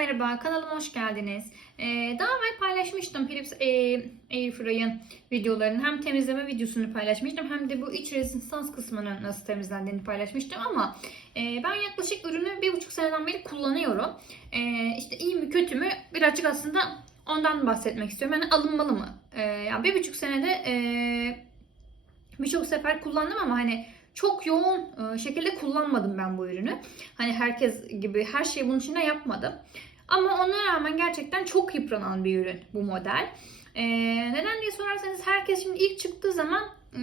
merhaba, kanalıma hoş geldiniz. Ee, daha evvel paylaşmıştım Philips e, Airfryer'ın videolarını. Hem temizleme videosunu paylaşmıştım hem de bu iç rezistans kısmının nasıl temizlendiğini paylaşmıştım ama e, ben yaklaşık ürünü bir buçuk seneden beri kullanıyorum. E, işte iyi mi kötü mü birazcık aslında ondan bahsetmek istiyorum. Yani alınmalı mı? E, yani bir buçuk senede e, birçok sefer kullandım ama hani çok yoğun e, şekilde kullanmadım ben bu ürünü. Hani herkes gibi her şeyi bunun içinde yapmadım. Ama ona rağmen gerçekten çok yıpranan bir ürün bu model. Ee, neden diye sorarsanız herkes şimdi ilk çıktığı zaman e,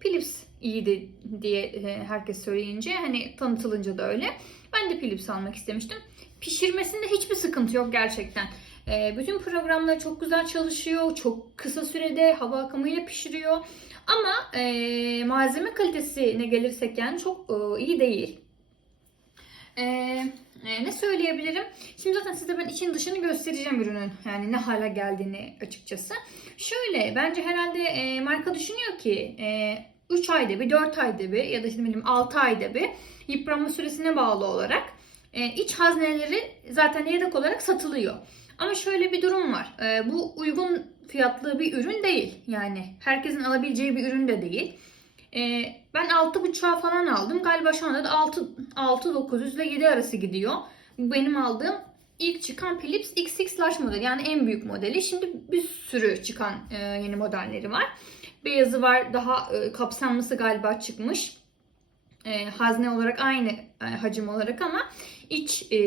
Philips iyiydi diye e, herkes söyleyince hani tanıtılınca da öyle. Ben de Philips almak istemiştim. Pişirmesinde hiçbir sıkıntı yok gerçekten. Ee, bütün programları çok güzel çalışıyor. Çok kısa sürede hava akımıyla pişiriyor. Ama e, malzeme kalitesine gelirsek yani çok e, iyi değil. E, e, ne söyleyebilirim? Şimdi zaten size ben için dışını göstereceğim ürünün. Yani ne hale geldiğini açıkçası. Şöyle bence herhalde e, marka düşünüyor ki e, 3 ayda bir, 4 ayda bir ya da işte bileyim 6 ayda bir yıpranma süresine bağlı olarak e, iç hazneleri zaten yedek olarak satılıyor. Ama şöyle bir durum var. E, bu uygun fiyatlı bir ürün değil. Yani herkesin alabileceği bir ürün de değil. E, ben 6.5'a falan aldım. Galiba şu anda da 6, 6 900 ile 7 arası gidiyor. Benim aldığım ilk çıkan Philips XX Large modeli. Yani en büyük modeli. Şimdi bir sürü çıkan e, yeni modelleri var. Beyazı var. Daha e, kapsamlısı galiba çıkmış. E, hazne olarak aynı e, hacim olarak ama iç e,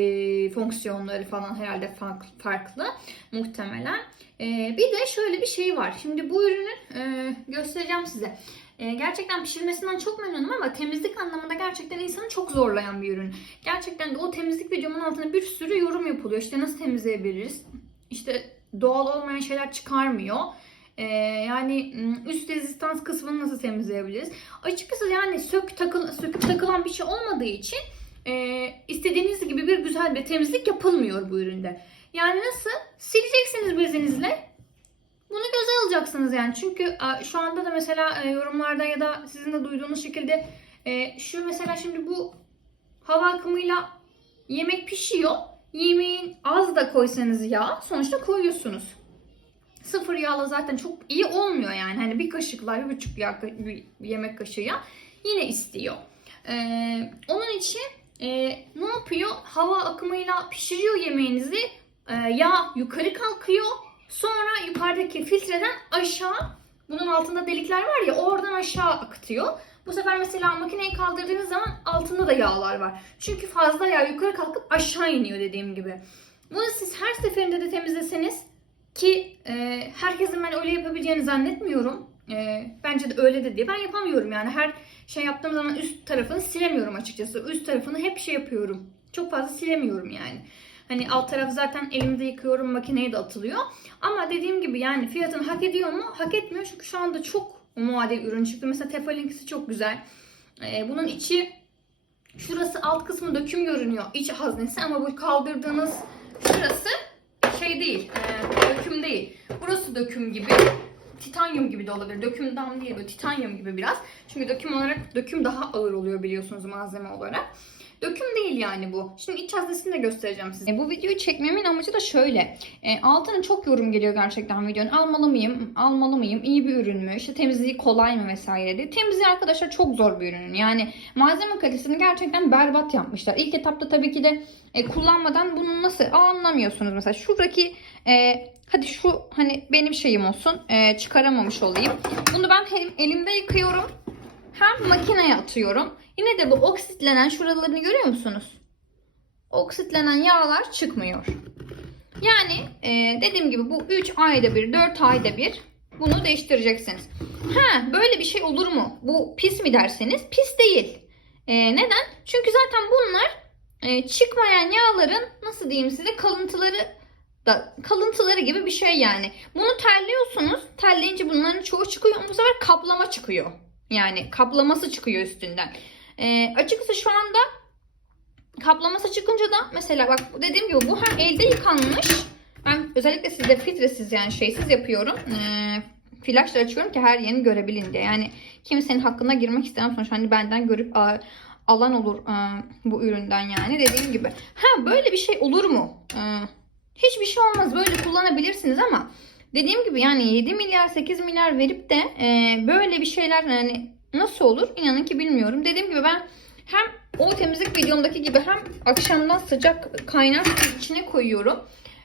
fonksiyonları falan herhalde farklı, farklı muhtemelen. E, bir de şöyle bir şey var. Şimdi bu ürünü e, göstereceğim size. E, gerçekten pişirmesinden çok memnunum ama temizlik anlamında gerçekten insanı çok zorlayan bir ürün. Gerçekten de o temizlik videomun altına bir sürü yorum yapılıyor. İşte nasıl temizleyebiliriz? İşte doğal olmayan şeyler çıkarmıyor. Ee, yani üst rezistans kısmını nasıl temizleyebiliriz? Açıkçası yani sök takıl, söküp takılan bir şey olmadığı için e, istediğiniz gibi bir güzel bir temizlik yapılmıyor bu üründe. Yani nasıl? Sileceksiniz bezinizle. Bunu göze alacaksınız yani. Çünkü şu anda da mesela e, yorumlarda ya da sizin de duyduğunuz şekilde e, şu mesela şimdi bu hava akımıyla yemek pişiyor. Yemeğin az da koysanız yağ sonuçta koyuyorsunuz. Sıfır yağla zaten çok iyi olmuyor yani. Hani bir kaşıkla bir buçuk yağ, bir yemek kaşığı yağ yine istiyor. Ee, onun için e, ne yapıyor? Hava akımıyla pişiriyor yemeğinizi. E, yağ yukarı kalkıyor. Sonra yukarıdaki filtreden aşağı bunun altında delikler var ya oradan aşağı akıtıyor. Bu sefer mesela makineyi kaldırdığınız zaman altında da yağlar var. Çünkü fazla yağ yukarı kalkıp aşağı iniyor dediğim gibi. Bunu siz her seferinde de temizleseniz ki e, herkesin ben öyle yapabileceğini zannetmiyorum. E, bence de öyle de diye. Ben yapamıyorum yani. Her şey yaptığım zaman üst tarafını silemiyorum açıkçası. Üst tarafını hep şey yapıyorum. Çok fazla silemiyorum yani. Hani alt tarafı zaten elimde yıkıyorum, makineye de atılıyor. Ama dediğim gibi yani fiyatını hak ediyor mu? Hak etmiyor çünkü şu anda çok muadil ürün çıktı. Mesela Tefalink'si çok güzel. Ee, bunun içi şurası alt kısmı döküm görünüyor. İç haznesi ama bu kaldırdığınız şurası şey değil. E, döküm değil. Burası döküm gibi. Titanyum gibi de olabilir. Dökümden değil böyle titanyum gibi biraz. Çünkü döküm olarak döküm daha ağır oluyor biliyorsunuz malzeme olarak. Döküm değil yani bu. Şimdi iç haznesini de göstereceğim size. E, bu videoyu çekmemin amacı da şöyle. E, altına çok yorum geliyor gerçekten videonun. Almalı mıyım? Almalı mıyım? İyi bir ürün mü? İşte temizliği kolay mı vesaire diye. Temizliği arkadaşlar çok zor bir ürünün. Yani malzeme kalitesini gerçekten berbat yapmışlar. İlk etapta tabii ki de e, kullanmadan bunu nasıl anlamıyorsunuz. Mesela şuradaki e, hadi şu hani benim şeyim olsun. E, çıkaramamış olayım. Bunu ben elimde yıkıyorum hem makineye atıyorum. Yine de bu oksitlenen şuralarını görüyor musunuz? Oksitlenen yağlar çıkmıyor. Yani e, dediğim gibi bu 3 ayda bir, 4 ayda bir bunu değiştireceksiniz. Ha böyle bir şey olur mu? Bu pis mi derseniz pis değil. E, neden? Çünkü zaten bunlar e, çıkmayan yağların nasıl diyeyim size kalıntıları da kalıntıları gibi bir şey yani. Bunu terliyorsunuz. Terleyince bunların çoğu çıkıyor. Bu sefer kaplama çıkıyor. Yani kaplaması çıkıyor üstünden. E, açıkçası şu anda kaplaması çıkınca da mesela bak dediğim gibi bu hem elde yıkanmış. Ben özellikle sizde filtresiz yani şeysiz yapıyorum. E, flaşla açıyorum ki her yerini görebilin diye. Yani kimsenin hakkına girmek istemem sonuçta hani benden görüp alan olur e, bu üründen yani dediğim gibi. Ha böyle bir şey olur mu? E, hiçbir şey olmaz. Böyle kullanabilirsiniz ama dediğim gibi yani 7 milyar 8 milyar verip de e, böyle bir şeyler yani nasıl olur? İnanın ki bilmiyorum. Dediğim gibi ben hem o temizlik videomdaki gibi hem akşamdan sıcak kaynar su içine koyuyorum.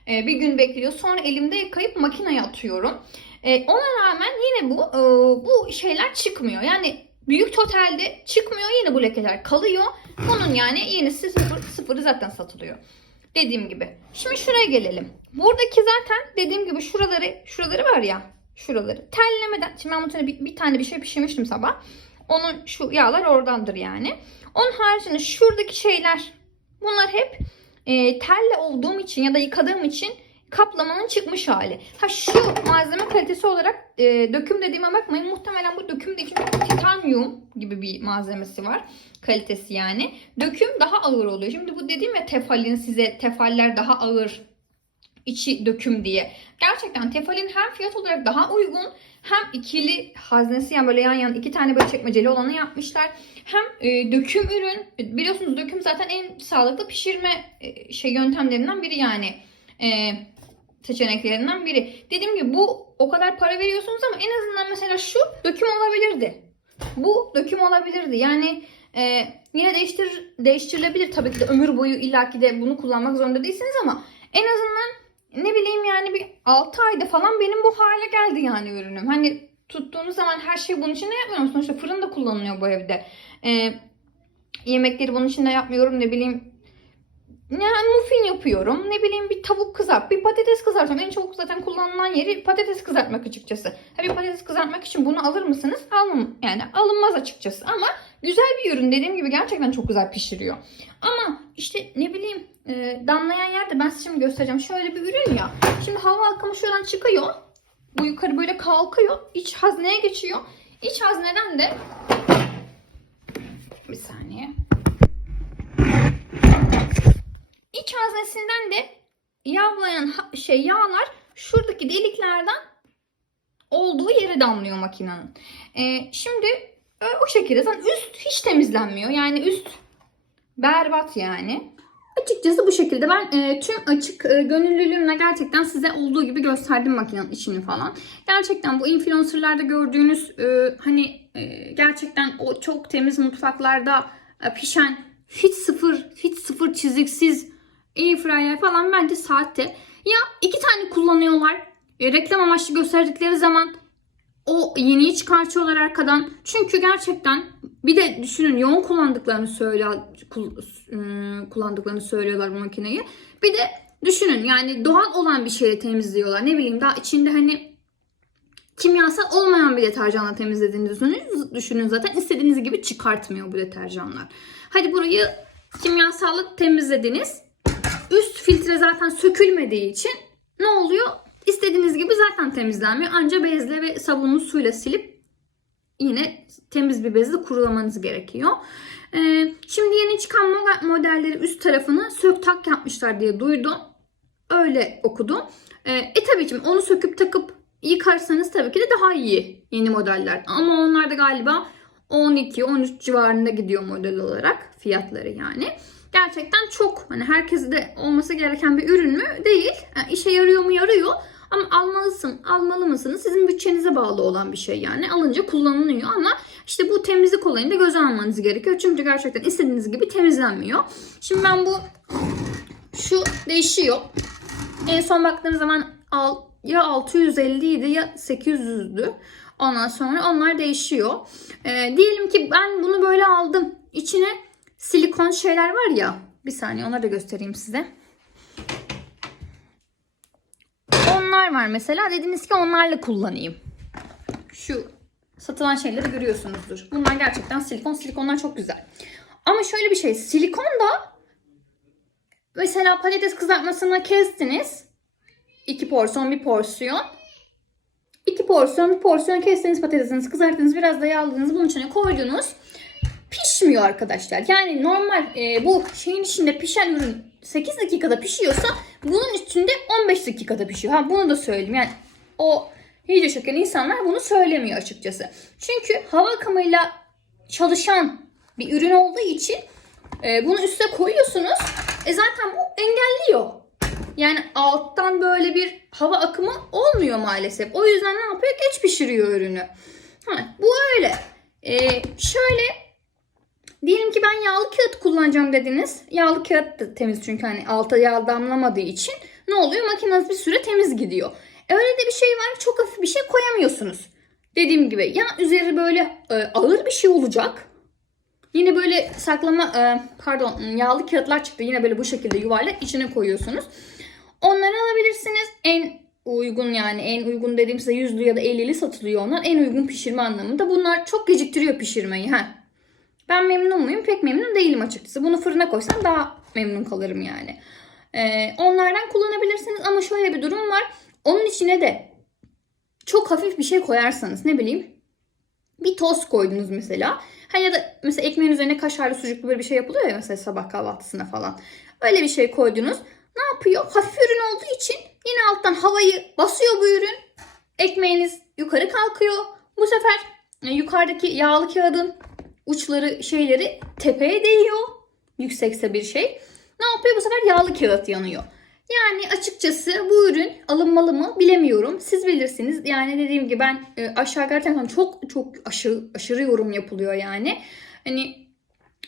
E, bir gün bekliyor. Sonra elimde yıkayıp makineye atıyorum. E, ona rağmen yine bu e, bu şeyler çıkmıyor. Yani büyük totalde çıkmıyor. Yine bu lekeler kalıyor. Bunun yani yenisi sıfır, sıfırı zaten satılıyor. Dediğim gibi. Şimdi şuraya gelelim. Buradaki zaten dediğim gibi şuraları şuraları var ya şuraları tellemeden şimdi ben bunu bir, bir tane bir şey pişirmiştim sabah. Onun şu yağlar oradandır yani. Onun haricinde şuradaki şeyler bunlar hep e, telle olduğum için ya da yıkadığım için kaplamanın çıkmış hali. Ha şu malzeme kalitesi olarak e, döküm dediğime bakmayın. Muhtemelen bu döküm de içinde titanyum gibi bir malzemesi var. Kalitesi yani. Döküm daha ağır oluyor. Şimdi bu dediğim ya tefalin size tefaller daha ağır içi döküm diye. Gerçekten tefalin hem fiyat olarak daha uygun hem ikili haznesi yani böyle yan yana iki tane böyle çekmeceli olanı yapmışlar. Hem e, döküm ürün biliyorsunuz döküm zaten en sağlıklı pişirme e, şey yöntemlerinden biri yani. E, seçeneklerinden biri. Dediğim gibi bu o kadar para veriyorsunuz ama en azından mesela şu döküm olabilirdi. Bu döküm olabilirdi. Yani e, yine değiştir değiştirilebilir tabii ki de ömür boyu illaki de bunu kullanmak zorunda değilsiniz ama en azından ne bileyim yani bir 6 ayda falan benim bu hale geldi yani ürünüm. Hani tuttuğunuz zaman her şeyi bunun içinde yapmıyorum. Sonuçta fırında kullanılıyor bu evde. E, yemekleri bunun içinde yapmıyorum ne bileyim yani muffin yapıyorum. Ne bileyim bir tavuk kızart, bir patates kızartıyorum. En çok zaten kullanılan yeri patates kızartmak açıkçası. Ha bir patates kızartmak için bunu alır mısınız? Almam. Yani alınmaz açıkçası. Ama güzel bir ürün. Dediğim gibi gerçekten çok güzel pişiriyor. Ama işte ne bileyim e, damlayan yerde ben size şimdi göstereceğim. Şöyle bir ürün ya. Şimdi hava akımı şuradan çıkıyor. Bu yukarı böyle kalkıyor. İç hazneye geçiyor. İç hazneden de bir saniye. İç haznesinden de yağlayan ha- şey yağlar şuradaki deliklerden olduğu yere damlıyor makinenin. Ee, şimdi e, o şekilde zaten üst hiç temizlenmiyor. Yani üst berbat yani. Açıkçası bu şekilde ben e, tüm açık e, gönüllülüğümle gerçekten size olduğu gibi gösterdim makinenin içini falan. Gerçekten bu influencerlarda gördüğünüz e, hani e, gerçekten o çok temiz mutfaklarda e, pişen hiç sıfır hiç sıfır çiziksiz airfryer falan bence saatte. Ya iki tane kullanıyorlar. E, reklam amaçlı gösterdikleri zaman o yeniyi çıkartıyorlar arkadan. Çünkü gerçekten bir de düşünün yoğun kullandıklarını söyle ıı, kullandıklarını söylüyorlar bu makineyi. Bir de düşünün yani doğal olan bir şeyle temizliyorlar. Ne bileyim daha içinde hani kimyasal olmayan bir deterjanla temizlediğini düşünün, zaten istediğiniz gibi çıkartmıyor bu deterjanlar. Hadi burayı kimyasallı temizlediniz. Üst filtre zaten sökülmediği için ne oluyor? İstediğiniz gibi zaten temizlenmiyor. Ancak bezle ve sabunlu suyla silip yine temiz bir bezle kurulamanız gerekiyor. Ee, şimdi yeni çıkan mo- modelleri üst tarafını sök tak yapmışlar diye duydum. Öyle okudum. Ee, e tabii ki onu söküp takıp yıkarsanız tabii ki de daha iyi yeni modeller. Ama onlar da galiba 12-13 civarında gidiyor model olarak fiyatları yani. Gerçekten çok hani herkese de olması gereken bir ürün mü? Değil. Yani işe yarıyor mu? Yarıyor. Ama almalısın, almalı mısınız? Sizin bütçenize bağlı olan bir şey yani. Alınca kullanılıyor ama işte bu temizlik olayını da göze almanız gerekiyor. Çünkü gerçekten istediğiniz gibi temizlenmiyor. Şimdi ben bu şu değişiyor. En son baktığım zaman al, ya 650 idi ya 800'dü. Ondan sonra onlar değişiyor. Ee, diyelim ki ben bunu böyle aldım. İçine silikon şeyler var ya. Bir saniye onları da göstereyim size. Onlar var mesela. Dediniz ki onlarla kullanayım. Şu satılan şeyleri görüyorsunuzdur. Bunlar gerçekten silikon. Silikonlar çok güzel. Ama şöyle bir şey. Silikon da mesela patates kızartmasını kestiniz. İki porsiyon bir porsiyon. İki porsiyon bir porsiyon kestiniz patatesinizi kızarttınız. Biraz da yağladınız. Bunun içine koydunuz pişmiyor arkadaşlar. Yani normal e, bu şeyin içinde pişen ürün 8 dakikada pişiyorsa bunun üstünde 15 dakikada pişiyor. Ha bunu da söyleyeyim. Yani o video çeken insanlar bunu söylemiyor açıkçası. Çünkü hava akımıyla çalışan bir ürün olduğu için e, bunu üste koyuyorsunuz. E zaten bu engelliyor. Yani alttan böyle bir hava akımı olmuyor maalesef. O yüzden ne yapıyor? Geç pişiriyor ürünü. Ha, bu öyle. E, şöyle diyelim ki ben yağlı kağıt kullanacağım dediniz. Yağlı kağıt da temiz çünkü hani alta yağ damlamadığı için ne oluyor? Makineniz bir süre temiz gidiyor. E, öyle de bir şey var. Çok hafif bir şey koyamıyorsunuz. Dediğim gibi ya üzeri böyle e, ağır bir şey olacak. Yine böyle saklama e, pardon yağlı kağıtlar çıktı. Yine böyle bu şekilde yuvarlak içine koyuyorsunuz. Onları alabilirsiniz. En uygun yani en uygun dediğim size 100'lü ya da 50'li satılıyor onlar. En uygun pişirme anlamında. Bunlar çok geciktiriyor pişirmeyi. Ha. Ben memnun muyum? Pek memnun değilim açıkçası. Bunu fırına koysam daha memnun kalırım yani. Ee, onlardan kullanabilirsiniz ama şöyle bir durum var. Onun içine de çok hafif bir şey koyarsanız ne bileyim bir tost koydunuz mesela. Ha ya da mesela ekmeğin üzerine kaşarlı sucuklu böyle bir şey yapılıyor ya mesela sabah kahvaltısına falan. Öyle bir şey koydunuz. Ne yapıyor? Hafif ürün olduğu için yine alttan havayı basıyor bu ürün. Ekmeğiniz yukarı kalkıyor. Bu sefer e, yukarıdaki yağlı kağıdın uçları şeyleri tepeye değiyor. Yüksekse bir şey. Ne yapıyor? Bu sefer yağlı kağıt yanıyor. Yani açıkçası bu ürün alınmalı mı bilemiyorum. Siz bilirsiniz. Yani dediğim gibi ben e, aşağı gerçekten çok çok aşırı, aşırı yorum yapılıyor yani. Hani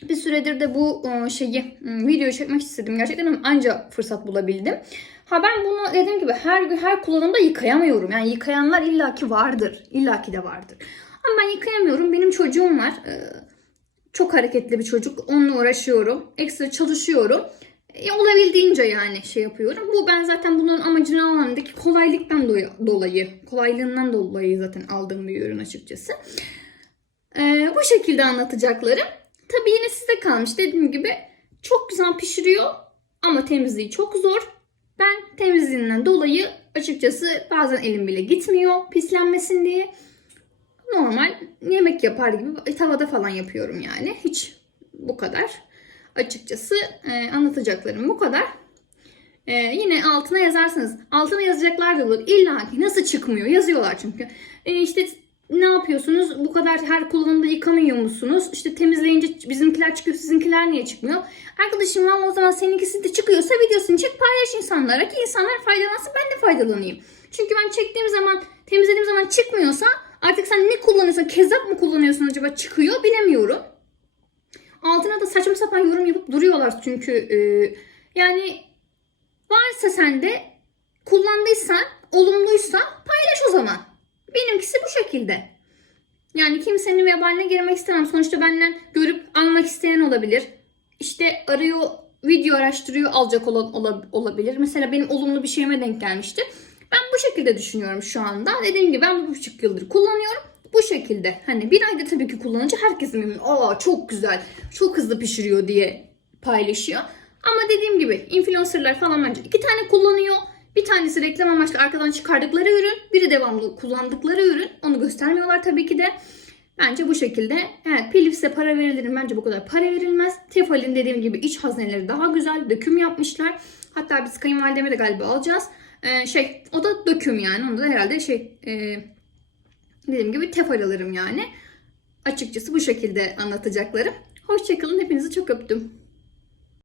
bir süredir de bu e, şeyi videoyu çekmek istedim. Gerçekten anca fırsat bulabildim. Ha ben bunu dediğim gibi her gün her kullanımda yıkayamıyorum. Yani yıkayanlar illaki vardır. İllaki de vardır. Ama ben yıkayamıyorum. Benim çocuğum var. E, çok hareketli bir çocuk. Onunla uğraşıyorum. Ekstra çalışıyorum. E, olabildiğince yani şey yapıyorum. Bu ben zaten bunun amacını almamdaki kolaylıktan dolayı kolaylığından dolayı zaten aldığım bir ürün açıkçası. E, bu şekilde anlatacaklarım. Tabii yine size kalmış. Dediğim gibi çok güzel pişiriyor ama temizliği çok zor. Ben temizliğinden dolayı açıkçası bazen elim bile gitmiyor pislenmesin diye. Normal yemek yapar gibi tavada falan yapıyorum yani. Hiç bu kadar. Açıkçası e, anlatacaklarım bu kadar. E, yine altına yazarsınız. Altına yazacaklar da olur. İlla ki nasıl çıkmıyor? Yazıyorlar çünkü. E, işte ne yapıyorsunuz? Bu kadar her kullanımda yıkamıyor musunuz? İşte temizleyince bizimkiler çıkıyor, sizinkiler niye çıkmıyor? Arkadaşım valla o zaman seninkisi de çıkıyorsa videosunu çek paylaş insanlara ki insanlar faydalansın ben de faydalanayım. Çünkü ben çektiğim zaman, temizlediğim zaman çıkmıyorsa artık sen ne kullanıyorsun? Kezzap mı kullanıyorsun acaba çıkıyor bilemiyorum. Altına da saçma sapan yorum yapıp duruyorlar çünkü e, yani varsa sende kullandıysan olumluysa paylaş o zaman. Benimkisi bu şekilde. Yani kimsenin vebaline girmek istemem. Sonuçta benden görüp almak isteyen olabilir. İşte arıyor, video araştırıyor, alacak olan ola- olabilir. Mesela benim olumlu bir şeyime denk gelmişti. Ben bu şekilde düşünüyorum şu anda. Dediğim gibi ben bir buçuk yıldır kullanıyorum. Bu şekilde. Hani bir ayda tabii ki kullanınca herkes memnun. Aa çok güzel, çok hızlı pişiriyor diye paylaşıyor. Ama dediğim gibi influencerlar falan bence iki tane kullanıyor. Bir tanesi reklam amaçlı arkadan çıkardıkları ürün. Biri devamlı kullandıkları ürün. Onu göstermiyorlar tabii ki de. Bence bu şekilde. Evet Philips'e para verilir? Bence bu kadar para verilmez. Tefal'in dediğim gibi iç hazneleri daha güzel. Döküm yapmışlar. Hatta biz kayınvalideme de galiba alacağız. Ee, şey o da döküm yani. Onda da herhalde şey e, dediğim gibi Tefal yani. Açıkçası bu şekilde anlatacaklarım. Hoşçakalın. Hepinizi çok öptüm.